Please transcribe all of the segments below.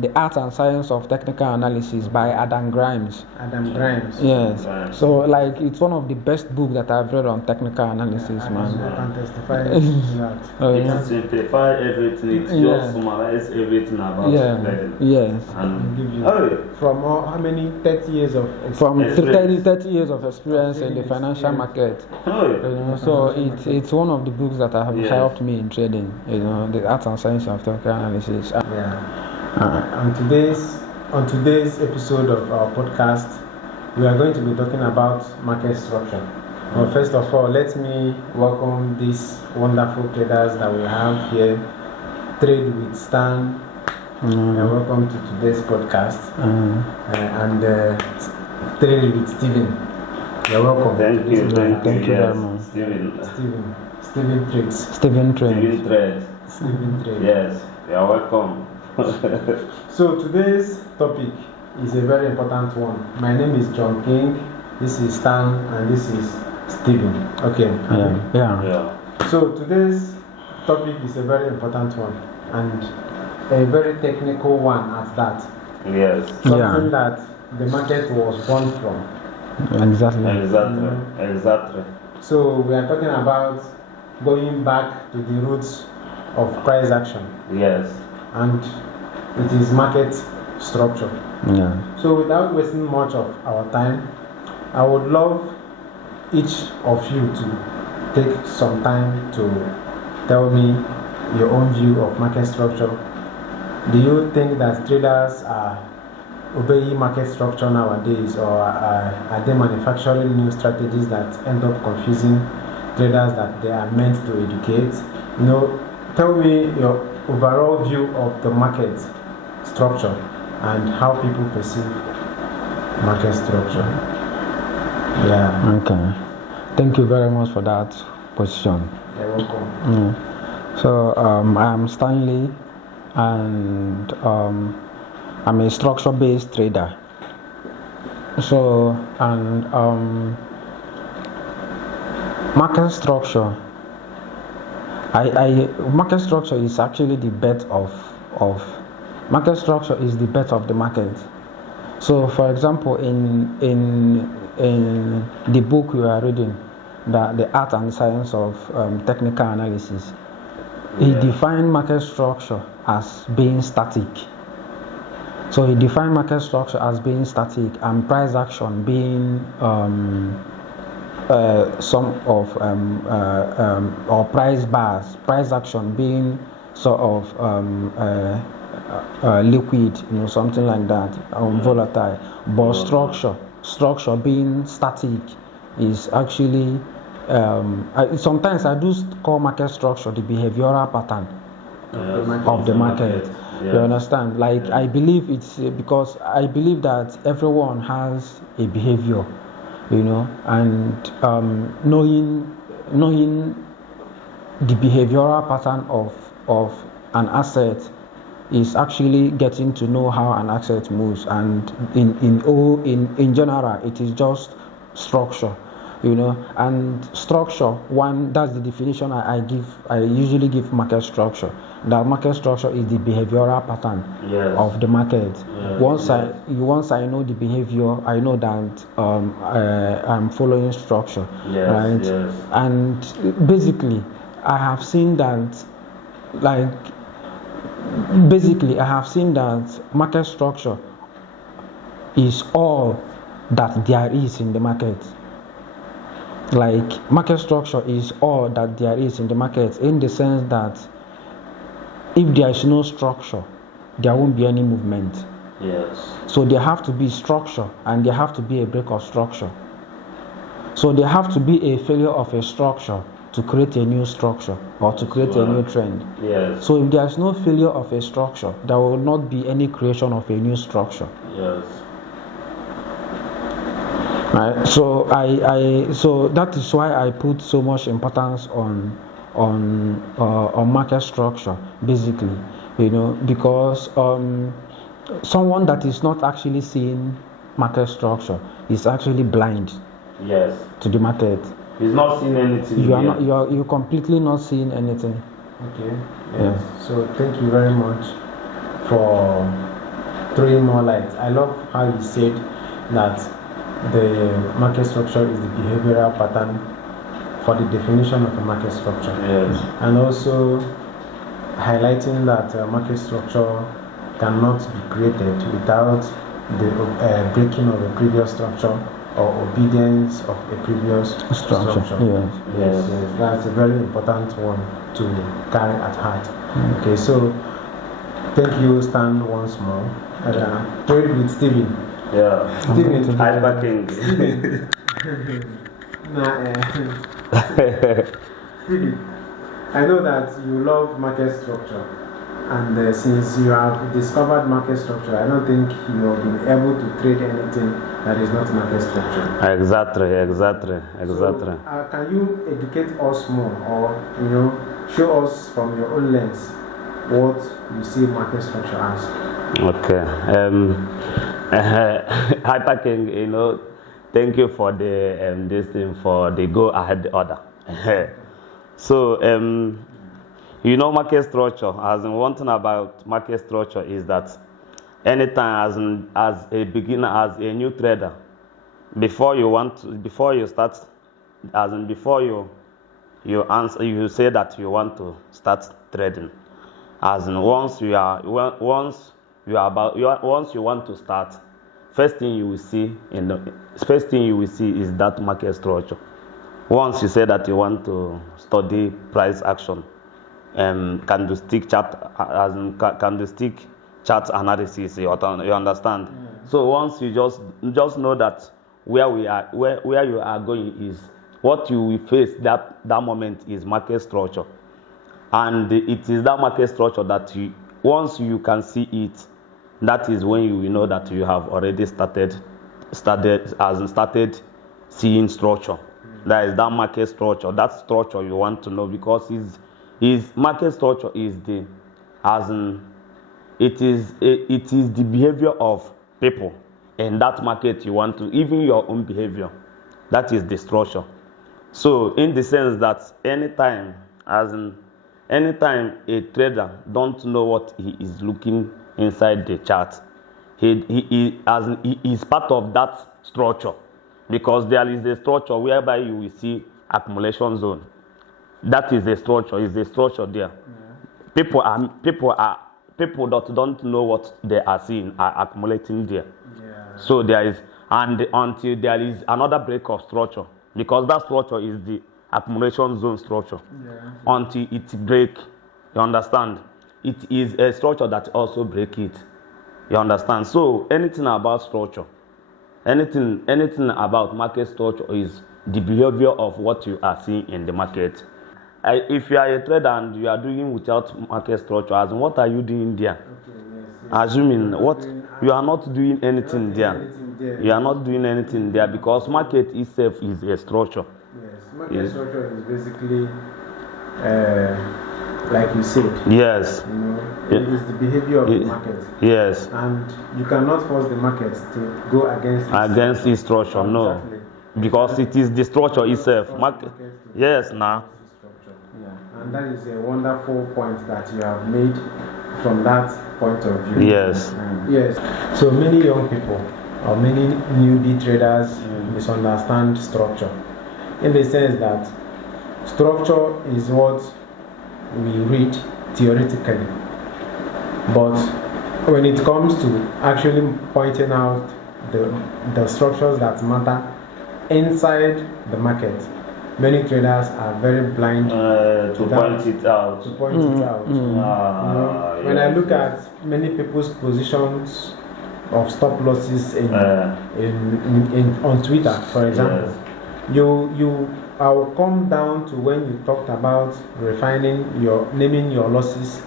The Art and Science of Technical Analysis by Adam Grimes. Adam Grimes. Yes. So like it's one of the best books that I've read on technical analysis, man. I can testify to that. It simplifies everything. It just summarizes everything about it. Yes. And give you from how many 30 years of experience? From 30 years of experience in the financial market. So it's one of the books that have helped me in trading. The Art and Science of Technical Analysis. On today's episode of our podcast, we are going to be talking about market structure. Well, first of all, let me welcome these wonderful traders that we have here. Trade with Stan. Welcome to today's podcast. And Trade with Steven. You're welcome. Thank you very much. Steven Trades. Steven Trades. Yes, you're welcome. So today's topic is a very important one. My name is John King. This is Stan, and this is Steven. Okay. Yeah. So today's topic is a very important one and a very technical one at that. Yes. Something that the market was born from. Exactly. So we are talking about going back to the roots of price action. Yes. And it is market structure. Yeah. So without wasting much of our time, I would love each of you to take some time to tell me your own view of market structure. Do you think that traders are obeying market structure nowadays, or are they manufacturing new strategies that end up confusing traders that they are meant to educate? Tell me your overall view of the market structure and how people perceive market structure. Yeah. Okay. Thank you very much for that question. You're welcome. So I am Stanley, and I'm a structure-based trader. So market structure. Market structure is actually the bet of market structure is the bet of the market. So, for example, in the book we are reading, the Art and Science of Technical Analysis, he defined market structure as being static. So he defined market structure as being static, and price action being some of or price bars, price action being sort of liquid, something like that, volatile. But structure being static is actually sometimes I do call market structure the behavioral pattern of the market. You understand? Like I believe it's because I believe that everyone has a behavior. And knowing the behavioral pattern of an asset is actually getting to know how an asset moves, and in general it is just structure, and structure, that's the definition I usually give market structure. That market structure is the behavioral pattern of the market. Once I know the behavior, I know that I'm following structure, right? And basically, I have seen that market structure is all that there is in the market. Like market structure is all that there is in the market, in the sense that if there is no structure, there won't be any movement. Yes. So there have to be structure, and there have to be a break of structure. So there have to be a failure of a structure to create a new structure or to create a new trend. Yes. So if there is no failure of a structure, there will not be any creation of a new structure. Yes. Right. So so that is why I put so much importance on market structure, basically, because someone that is not actually seeing market structure is actually blind. Yes. To the market. He's not seeing anything. You're completely not seeing anything. Okay. Yes. So thank you very much for throw in more light. I love how you said that the market structure is the behavioral pattern for the definition of a market structure. Yes. And also highlighting that market structure cannot be created without the breaking of a previous structure or obedience of a previous structure. Yes. That's a very important one to carry at heart. Okay, so thank you, Stan, once more. Trade with Steven. Yeah. Steven. Hyperking. Steven, I know that you love market structure, and since you have discovered market structure, I don't think you have been able to trade anything that is not market structure. Exactly. So, can you educate us more, or show us from your own lens what you see market structure as? Okay. Hyperking, thank you for the this thing, for the go ahead order. So market structure, as in one thing about market structure is that anytime as a beginner, as a new trader, before you start, as in before you answer, you say that you want to start trading, as in once you want to start, first thing you will see is that market structure. Once you say that you want to study price action, candlestick chart, candlestick chart analysis, you understand. So once you just know that where you are going is what you will face that moment is market structure, and it is that market structure that once you can see it, that is when you will know that you have already started seeing structure. That is that market structure. That structure you want to know, because is market structure is it is the behavior of people in that market you want to, even your own behavior. That is the structure. So in the sense that anytime a trader don't know what he is looking inside the chart, he is part of that structure, because there is a structure whereby you will see accumulation zone. That is a structure. Is a structure there. Yeah. People that don't know what they are seeing are accumulating there. Yeah. So there is, and until there is another break of structure, because that structure is the accumulation zone structure. Yeah. Until it break, you understand? It is a structure that also break it. You understand? So anything about structure, anything about market structure is the behavior of what you are seeing in the market. If you are a trader and you are doing without market structure, as in what are you doing there? Okay, yes. Assuming you are not doing anything there. You are not doing anything there, because market itself is a structure. Yes, market structure is basically, like you said. Yes. It is the behavior of the market. Yes. And you cannot force the market to go against its structure. No. Exactly. Because it is the structure itself. Market. Yes, now. And that is a wonderful point that you have made from that point of view. Yes. Yes. So many young people or many newbie traders misunderstand structure, in the sense that structure is what we read theoretically, but when it comes to actually pointing out the structures that matter inside the market, many traders are very blind to point it out. When I look at many people's positions of stop losses on Twitter, for example, I will come down to when you talked about naming your losses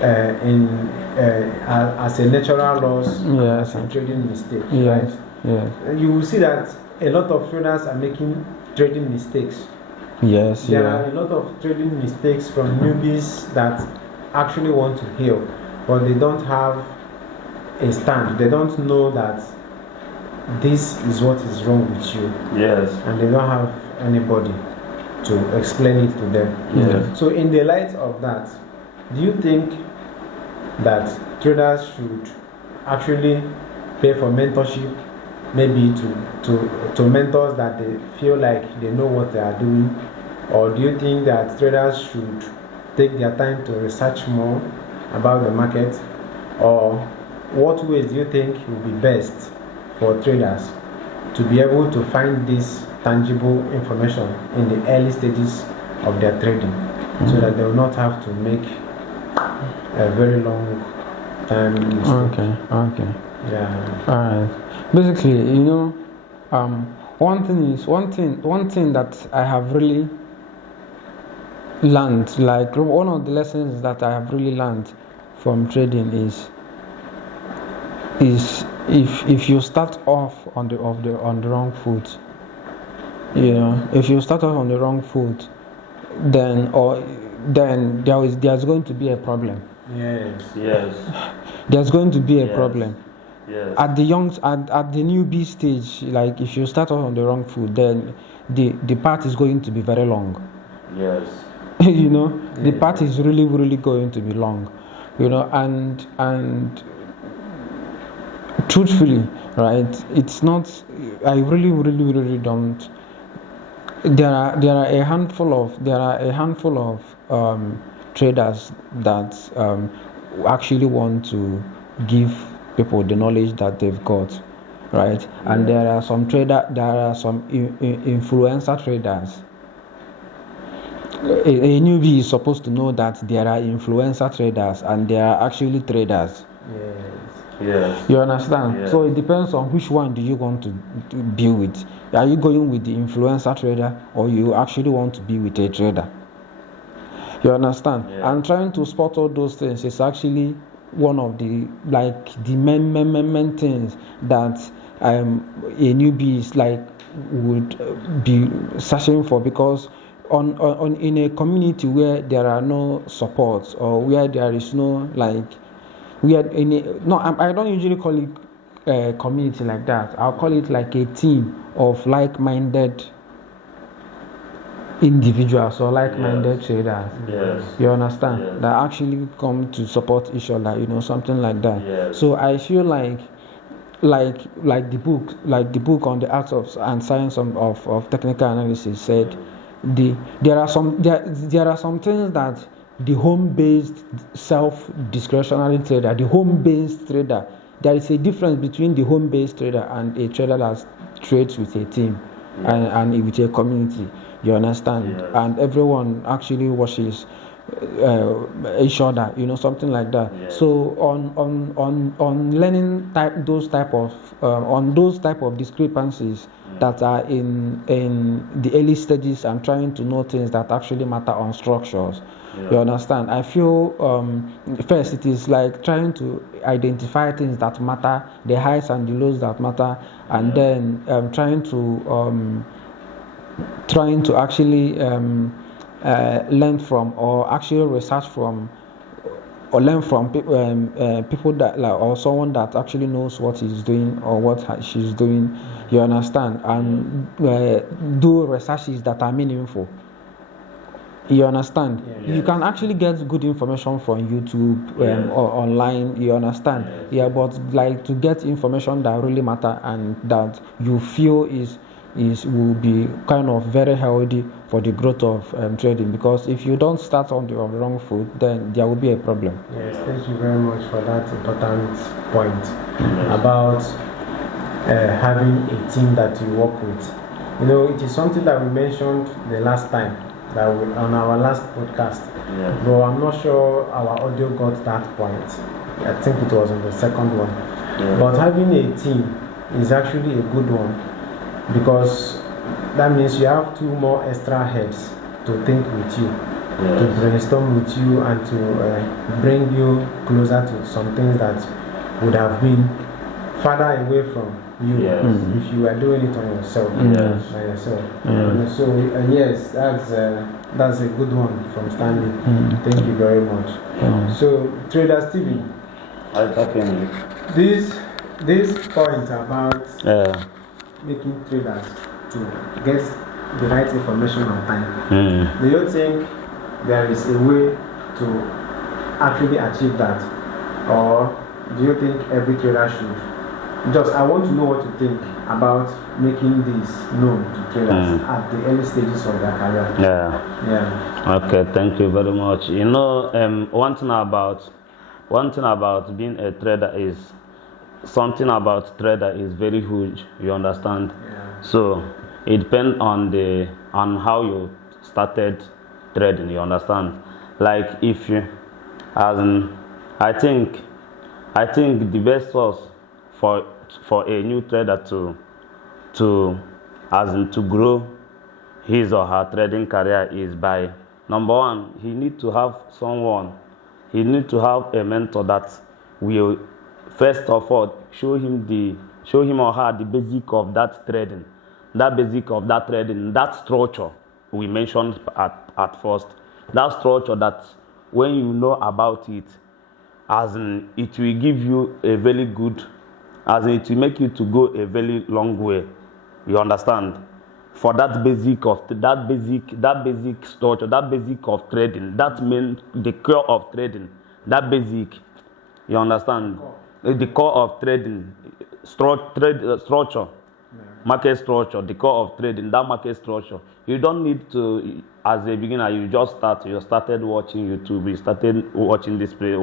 as a natural loss, as a trading mistake. Right? Yes. You will see that a lot of traders are making trading mistakes. Yes. There are a lot of trading mistakes from newbies that actually want to heal, but they don't have a stand. They don't know that this is what is wrong with you. Yes. And they don't have anybody to explain it to them. Yes. So in the light of that, do you think that traders should actually pay for mentorship, maybe to mentors that they feel like they know what they are doing? Or do you think that traders should take their time to research more about the market? Or what ways do you think will be best for traders to be able to find this tangible information in the early stages of their trading, so that they will not have to make a very long time mistake? Okay. Yeah. Alright. Basically, one thing that I have really learned, like one of the lessons that I have really learned from trading is if you start off on the wrong foot, if you start off on the wrong foot, then there's going to be a problem. Yes. There's going to be a problem. Yes. At the newbie stage, like if you start off on the wrong foot, then the path is going to be very long. Yes. The path is really, really going to be long. And truthfully, right? It's not. I really, really, really don't. There are a handful of traders that actually want to give people the knowledge that they've got, right? Yeah. And there are some influencer traders. A newbie is supposed to know that there are influencer traders and there are actually traders. Yes. You understand? Yes. So it depends on which one do you want to be with. Are you going with the influencer trader, or you actually want to be with a trader? You understand? Yeah. And trying to spot all those things is actually one of the main things that a newbie is would be searching for, because on in a community where there are no supports, or where there is no I don't usually call it a community like that. I'll call it like a team of like-minded individuals or like-minded traders. Yes. You understand? Yes. That actually come to support each other, something like that. Yes. So I feel like the book on the art of and science of technical analysis said, there are some things that the home-based self-discretionary trader, the home-based trader, there is a difference between the home-based trader and a trader that trades with a team and with a community. You understand? Yes. And everyone actually watches each other, something like that. Yes. So on learning those type of discrepancies that are in the early stages, and trying to know things that actually matter on structures. Yeah. You understand? I feel first it is like trying to identify things that matter, the highs and the lows that matter, and then trying to actually learn from, or actually research from, or learn from people that or someone that actually knows what he's doing or what she's doing. You understand? And do researches that are meaningful. You understand? Yes. You can actually get good information from YouTube or online. You understand? Yes. Yeah, but to get information that really matter and that you feel will be kind of very healthy for the growth of trading. Because if you don't start on the wrong foot, then there will be a problem. Yes, thank you very much for that important point about having a team that you work with. It is something that we mentioned the last time on our last podcast. Yeah. But I'm not sure our audio got that point. I think it was on the second one. Yeah. But having a team is actually a good one, because that means you have two more extra heads to think with you, to brainstorm with you, and to bring you closer to some things that would have been farther away from you if you were doing it on yourself. By yourself. So yes, that's a good one from Stanley. Thank you very much. So Trader Steven, this point about making traders to get the right information on time, do you think there is a way to actually achieve that, or do you think every trader should? Just I want to know what you think about making this known to traders at the early stages of their career. Yeah. Okay, thank you very much. You know, one thing about being a trader is something about trader is very huge. You understand? Yeah. So it depends on how you started trading. You understand? Like if you, I think the best source for a new trader to grow his or her trading career is by, number one, he need to have a mentor that will first of all show him or her the basic of that trading, that structure we mentioned at first, that structure that when you know about it, it will give you a very good, it will make you to go a very long way. You understand? For that basic structure, that basic of trading, the core of trading, that basic. You understand? The core of trading, structure, market structure, the core of trading, that market structure. You don't need to, as a beginner, you started watching YouTube, you started watching display,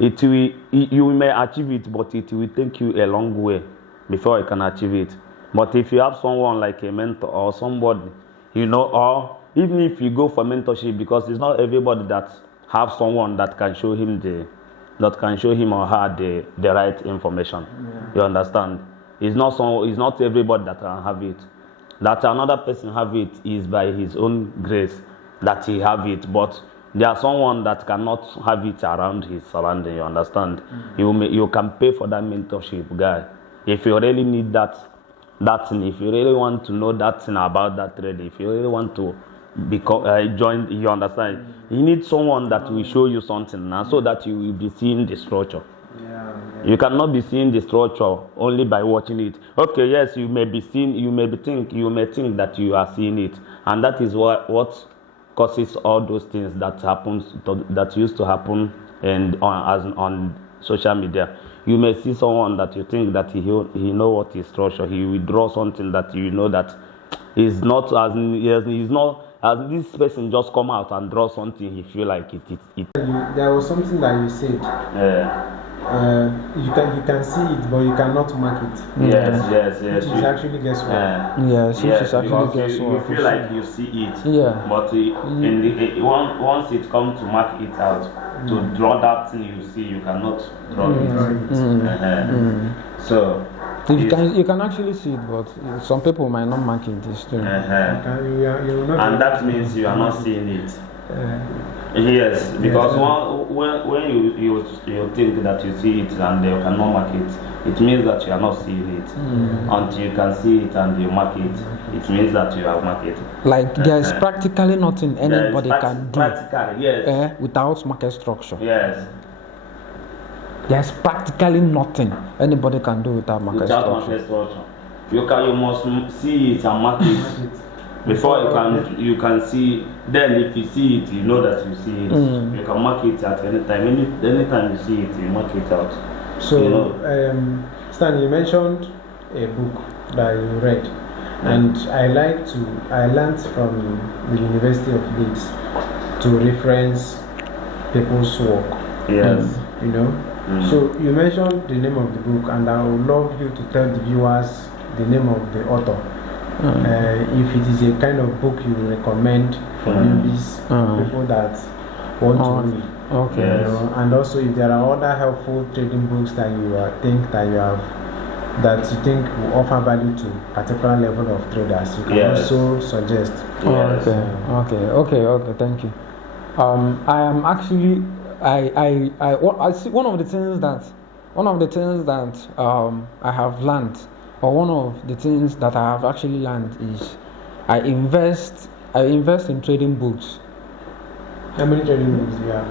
you may achieve it, but it will take you a long way before you can achieve it. But if you have someone like a mentor or somebody, or even if you go for mentorship, because it's not everybody that have someone that can show him or her the right information. You understand? It's not everybody that can have it. That another person have it is by his own grace that he have it, but there are someone that cannot have it around his surrounding. You understand? You can pay for that mentorship guy if you really need that thing. If you really want to know that thing about that trade, if you really want to join, you understand? You need someone that will show you something now, so that you will be seeing the structure. You cannot be seeing the structure only by watching it. Okay, yes, you may think that you are seeing it, and that is what causes all those things that used to happen on social media. You may see someone that you think that he know what is structure. He will draw something that you know that is not as this person just come out and draw something he feel like it. There was something that you said. You can see it, but you cannot mark it. Yes. Which is actually guesswork. Yes, you feel like you see it. Yeah. But once it comes to mark it out, to draw that thing you see, you cannot draw it. So you can actually see it, but some people might not mark it. This thing. And that means you are not seeing it. Yes, because when you think that you see it and you cannot mark it, it means that you are not seeing it. Until you can see it and you mark it, it means that you have marked it. Like there is practically nothing anybody can do yes. without market structure. Yes. There's practically nothing anybody can do without market structure. You must see it and mark it. Before you can see, then if you see it, you know that you see it. You can mark it at any time. Anytime you see it, you mark it out. So, Stan, you mentioned a book that you read, and I learned from the University of Leeds to reference people's work. Yes. So you mentioned the name of the book, and I would love you to tell the viewers the name of the author. If it is a kind of book you recommend for newbies, people that want to read. Okay. And also if there are other helpful trading books that you think that will offer value to particular level of traders, you can also suggest. Okay, thank you. I am actually I see one of the things that I have learned, or one of the things that I have actually learned, is I invest in trading books. How many trading books do you have?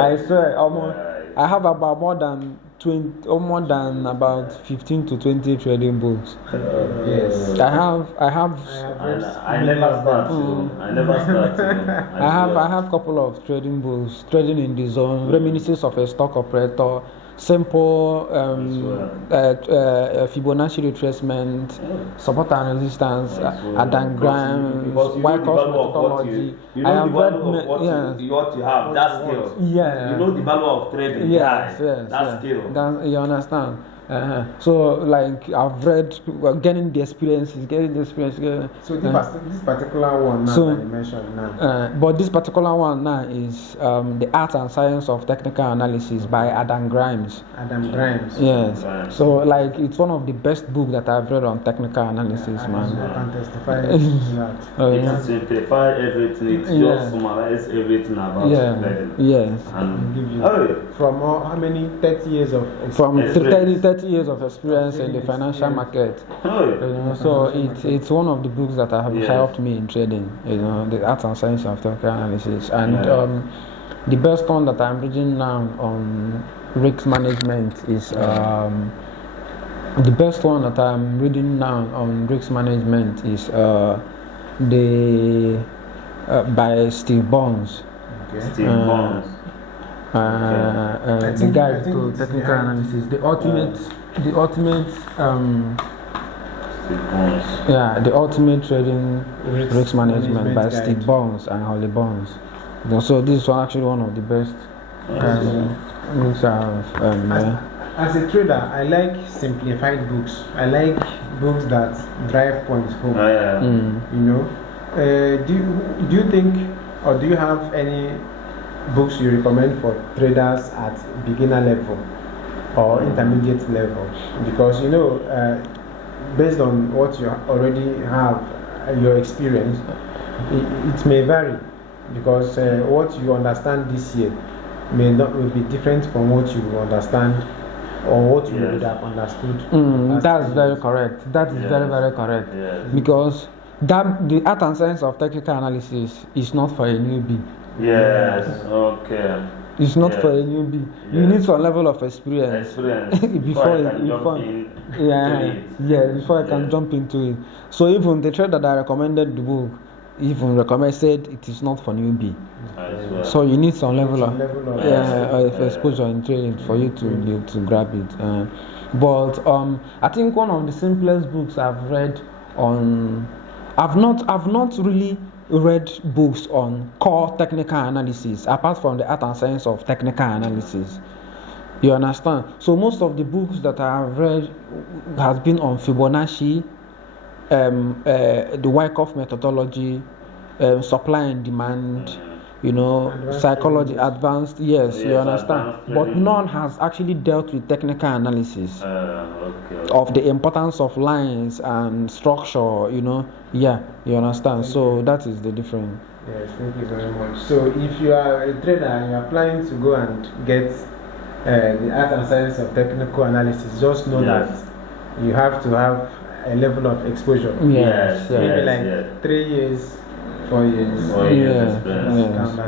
I swear, almost I have about more than 20, or more than about 15 to 20 trading books. Yes. I have I never start. I never start. I have a couple of trading books, Trading in the Zone, Reminiscences of a Stock Operator, Simple Fibonacci Retracement, Support and Resistance, Diagrams, Wyckoff Methodology. You know the value of what you have, that skill. Yeah. You know the value of trading. Yes, that skill. You understand? So, like, I've read, getting the experience. So this particular one now that you mentioned now. But this particular one now is The Art and Science of Technical Analysis by Adam Grimes. Adam Grimes. Yes. So, like, it's one of the best books that I've read on technical analysis, man. I can testify to that. It simplifies everything. It just summarizes everything about trading. Yes. And give you from how many 30 years of experience? From 30 years of experience in the financial market. So it's one of the books that have helped me in trading. The Art and Science of Technical Analysis, and the best one that I'm reading now on risk management is by Steve Burns. Okay. Steve Burns. The guide to technical analysis, the ultimate trading risk management by Steve Burns and Holly Burns. So this is actually one of the best books As a trader, I like simplified books. I like books that drive points home. You know, do you think, or do you have any books you recommend for traders at beginner level or intermediate level? Because based on what you already have, your experience, it may vary, because what you understand this year will be different from what you understand or what you would have understood. That's very correct. That is very, very correct. Because the Art and Science of Technical Analysis is not for a newbie. Yes, okay. It's not for a newbie. You need some level of experience before I can jump into it. So even the trader that recommended the book said it is not for newbie. So you need some level of exposure in trading for you to be able to grab it. But I think one of the simplest books I've read on, I've not really read books on core technical analysis apart from the Art and Science of Technical Analysis. You understand? So most of the books that I have read has been on Fibonacci, the Wyckoff methodology, supply and demand, psychology, advanced. Yes, you understand. But none has actually dealt with technical analysis of the importance of lines and structure. You understand. So that is the difference. Yes, thank you very much. So if you are a trader and you are planning to go and get the Art and Science of Technical Analysis, just know that you have to have a level of exposure. Yes. Maybe 3 years. 4 years.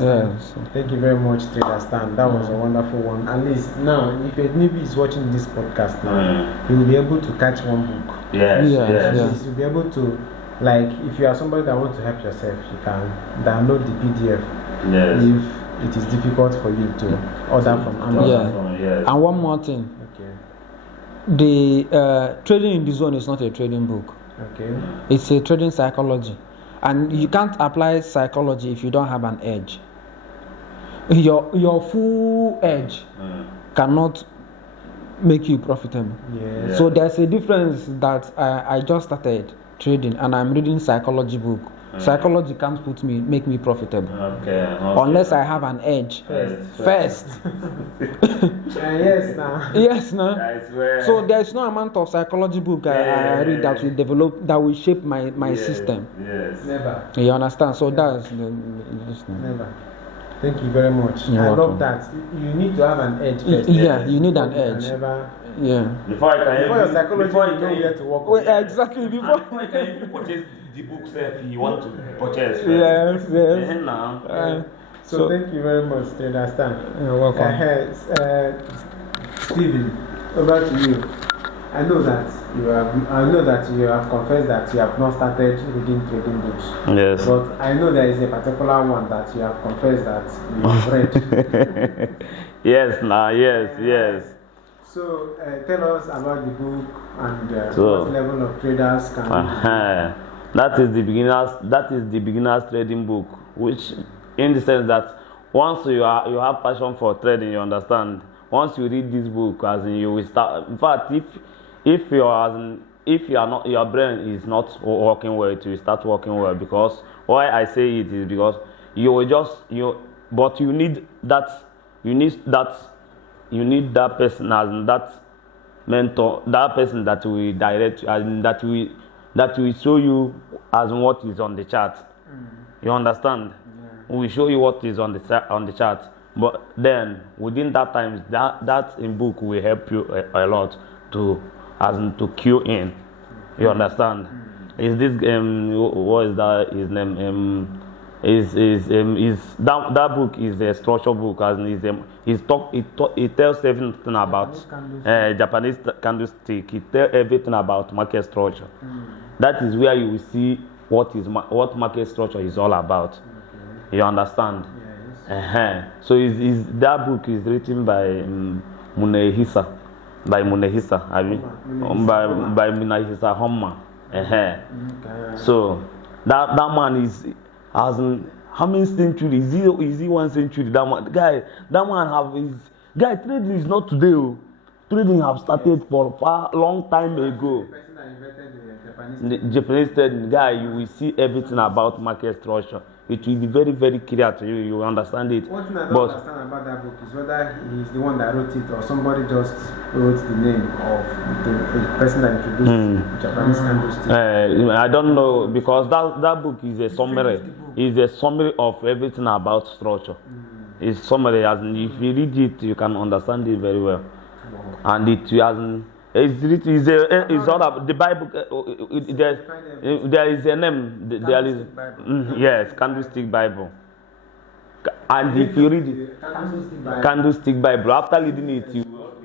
Yes. Thank you very much, Trader Stan. That was a wonderful one. At least now, if a newbie is watching this podcast now, you will be able to catch one book. Yes. You'll be able to, like, if you are somebody that wants to help yourself, you can download the PDF. Yes. If it is difficult for you to order from Amazon. Yes. And one more thing. Okay. The Trading in the Zone is not a trading book. Okay. It's a trading psychology. And you can't apply psychology if you don't have an edge. Your full edge cannot make you profitable. Yes. So there's a difference that I just started trading and I'm reading psychology book. Psychology can't make me profitable. Okay. Unless I have an edge first. Yes, now. Yes, now. So there's no amount of psychology book I read that will shape my system. Yes. Never. You understand? So that's never. Thank you very much. You're welcome. Love that. You need to have an edge first. Yeah, you need an edge. Before your psychology, you know where to work. Exactly. Before you can even purchase the books if you want to purchase. Yes. So thank you very much, Trader Stan. You're welcome. Stephen, over to you. I know that you have confessed that you have not started reading trading books. Yes. But I know there is a particular one that you have confessed that you have read. Yes. Yes. So tell us about the book and So, what level of traders can read. That is the beginners trading book, which in the sense that once you have passion for trading, you understand. Once you read this book, as in you will start. In fact, if you are not, your brain is not working well, it will start working well. Because why I say it is because but you need that person as in that mentor, that person that will direct you, and that will show you as in what is on the chart. You understand? We will show you what is on the chart. But then within that time, that in book will help you a lot to cue in. You understand? Is this what is that his name? That book is a structure book, as in it tells everything about Japanese candlestick. It tells everything about market structure. That is where you will see what market structure is all about. You understand? Yes. So that book is written by Munehisa. By Munehisa, I mean, by Munehisa Homma. So that man is, as in, how many centuries? Is he 1 century? That man trading is not today. Trading have started for far long time ago. The Japanese trading guy, you will see everything about market structure. It will be very, very clear to you. You will understand it. One thing I don't understand about that book is whether he's the one that wrote it or somebody just wrote the name of the person that introduced Japanese candlestick. I don't know, because that book is a summary. It's a summary of everything about structure. It's summary, as in, if you read it, you can understand it very well. And it hasn't. It's all about the Bible. There is a name. There is yes, Candlestick Bible. And if you read it, Candlestick Bible, after reading it,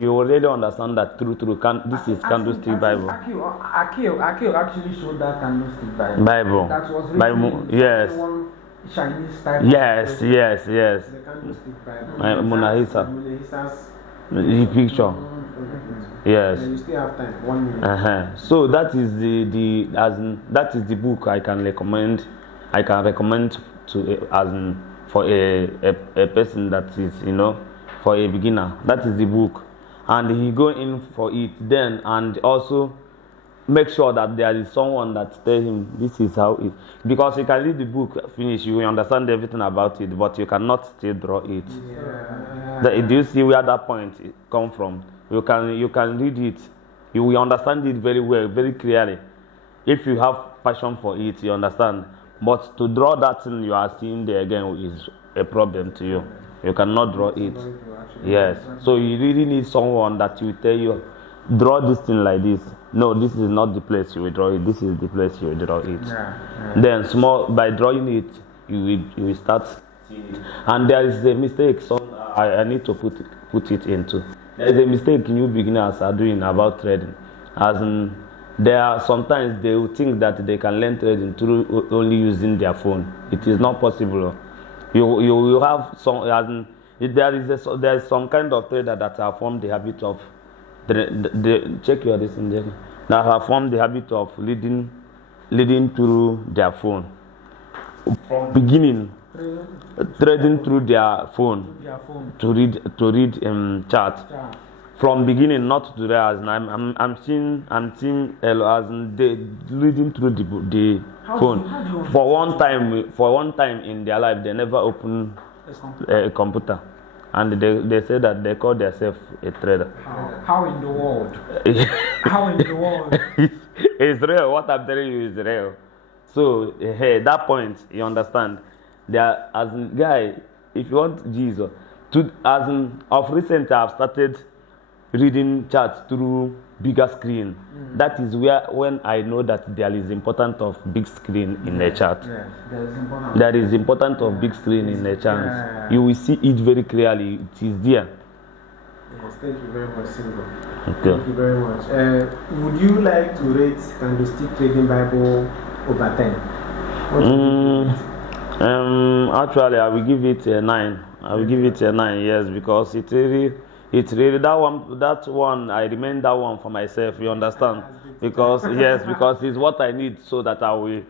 you already understand that through. This is Candlestick Bible. Akio actually showed that Candlestick Bible. That was written yes. Chinese type. Yes. The Candlestick Bible. Munahisa's the picture. Yes. You still have time. 1 minute. So that is that is the book I can recommend. To for a person that is for a beginner. That is the book, and he go in for it then, and also make sure that there is someone that tells him this is how it. Because you can read the book finish, you will understand everything about it, but you cannot still draw it. Do you see where that point come from? You can read it, you will understand it very well, very clearly. If you have passion for it, you understand. But to draw that thing you are seeing there again is a problem to you. You cannot draw it. Yes. So you really need someone that will tell you, draw this thing like this. No, this is not the place you will draw it. This is the place you will draw it. Then by drawing it, you will start seeing it. And there is a mistake. So I need to put it into. There is a mistake new beginners are doing about trading. As in, sometimes they will think that they can learn trading through only using their phone. It is not possible. You will have some. There is some kind of trader that have formed the habit of check your listen there. That have formed the habit of leading through their phone. From beginning, trading through their phone to read chart. From beginning, not to there, as I'm seeing as they reading through the phone. For one time in their life, they never open a computer, and they say that they call themselves a trader. How in the world? How in the world? It's real. What I'm telling you is real. So that point, you understand. There, as guy, if you want Jesus, of recent I have started reading charts through bigger screen. That is when I know that there is importance of big screen in a chart. Yes, there is important. There is importance of big screen in a chart. Yeah. You will see it very clearly. It is there. Yes, thank you very much, Silver. Okay. Thank you very much. Would you like to rate Candlestick Trading Bible over 10? What would you rate? Actually, I will give it a 9. I will give it a 9, yes, because it really that one I remain that one for myself. You understand? Because yes, because it's what I need so that I will,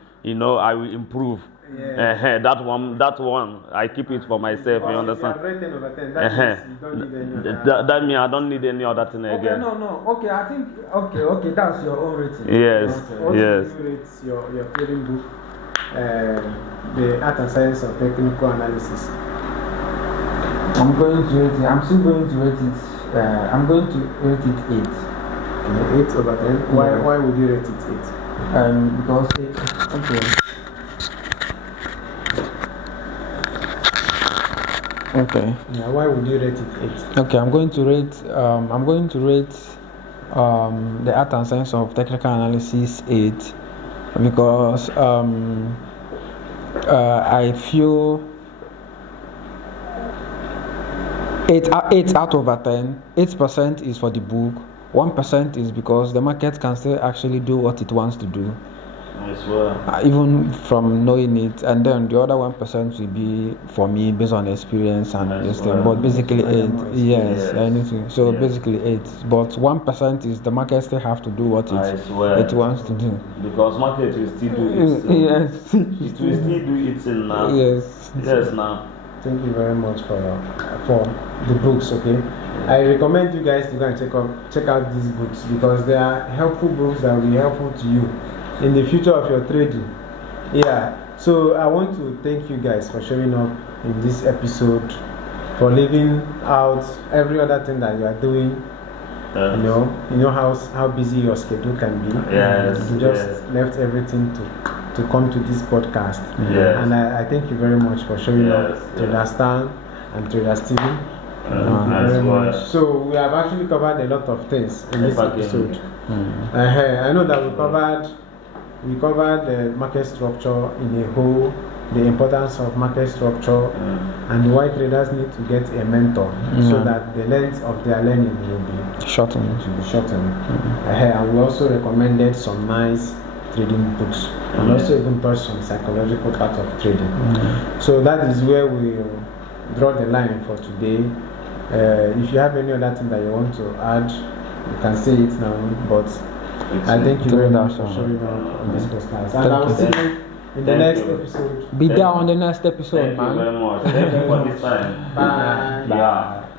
I will improve. Yeah. That one I keep it for myself. You understand? If you have rated over 10, that means you don't need any other. That means I don't need any other thing Okay, again. no. Okay, I think. Okay, that's your own rating. Yes, Okay. What yes. do you rate your trading book, the Art and Science of Technical Analysis? I'm going to rate it. I'm still going to rate it. I'm going to rate it 8. Okay, 8 over 10. Why would you rate it 8? Because okay. Okay. Yeah, why would you rate it 8? Okay, I'm going to rate the Art and Science of Technical Analysis 8 because I feel 8 out of 10. 8% is for the book. 1% is because the market can still actually do what it wants to do. As well. Even from knowing it, and then the other 1% will be for me based on experience and this thing. But basically 8, yes, anything. So basically 8. But 1% is the market still have to do what it wants to do. Because market will still do its Yes. it will still do its thing now. Yes. Yes, now. Thank you very much for the books. Okay, I recommend you guys to go and check out these books because they are helpful books that will be helpful to you in the future of your trading. Yeah, so I want to thank you guys for showing up in this episode, for leaving out every other thing that you are doing. You know how busy your schedule can be. Yes, you just left everything to come to this podcast. Yes. And I thank you very much for showing up, Trader Stan and Trader Steven. Thank you very much. So we have actually covered a lot of things in this episode. I know that we covered the market structure in a whole, the importance of market structure, and why traders need to get a mentor so that the length of their learning will be shortened. And we also recommended some nice trading books and also even touched some psychological part of trading. So that is where we draw the line for today. If you have any other thing that you want to add, you can say it now, but I thank you very much for showing up on this podcast. And I'll see you in the next episode. Be there on the next episode, man. Thank you very much. Thank you for this time. Bye. Yeah.